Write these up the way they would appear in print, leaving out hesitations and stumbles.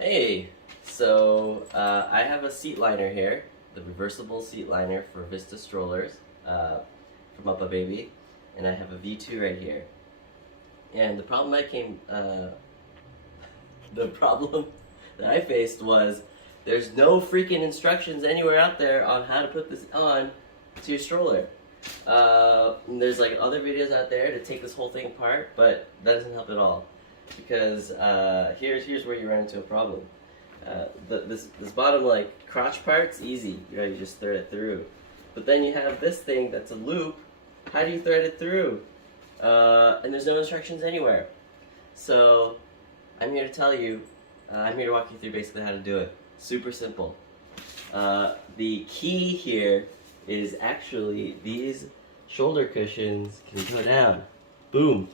Hey, so I have a seat liner here, the reversible seat liner for Vista strollers from Uppababy, and I have a V2 right here. And the problem that I faced was there's no freaking instructions anywhere out there on how to put this on to your stroller. And there's like other videos out there to take this whole thing apart, but that doesn't help at all. Because here's where you run into a problem. This bottom like crotch part's easy, you just thread it through. But then you have this thing that's a loop. How do you thread it through? And there's no instructions anywhere. So I'm here to tell you, I'm here to walk you through basically how to do it. Super simple. The key here is actually these shoulder cushions can go down. Boom.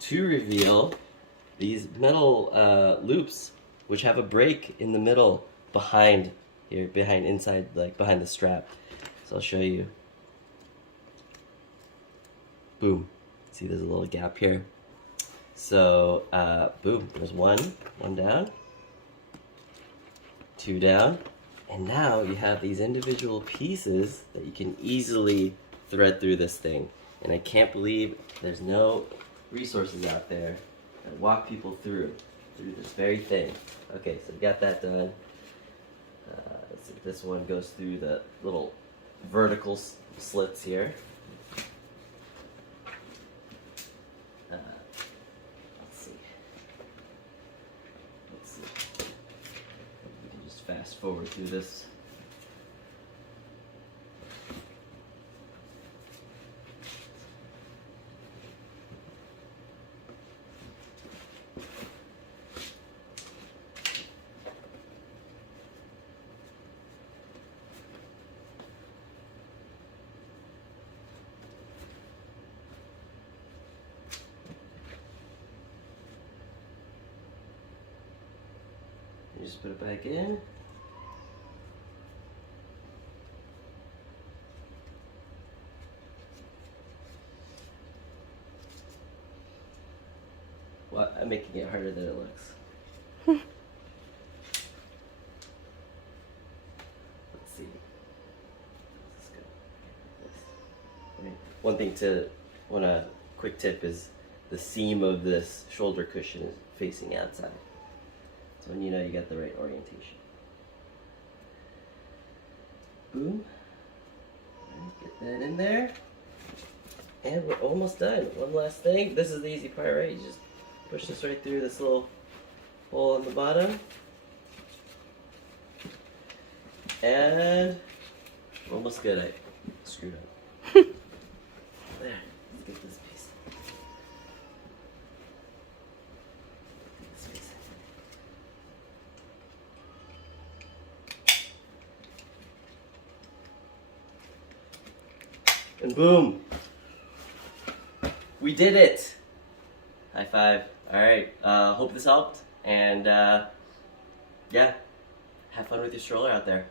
To reveal these metal loops, which have a break in the middle behind here, inside, like behind the strap. So I'll show you. Boom. See, there's a little gap here. So, boom, there's one down, two down, and now you have these individual pieces that you can easily thread through this thing. And I can't believe there's no resources out there that walk people through this very thing. Okay, so we got that done. Let's see, this one goes through the little vertical slits here. Let's see. We can just fast forward through this. You just put it back in. Well, I'm making it harder than it looks. Let's see. Let's go. One thing quick tip is the seam of this shoulder cushion is facing outside. So when you know you got the right orientation. Boom. Right, get that in there. And we're almost done. One last thing. This is the easy part, right? You just push this right through this little hole in the bottom. And we're almost good. I screwed up. There. Let's get this piece. And boom, we did it. High five. All right, hope this helped, and yeah, have fun with your stroller out there.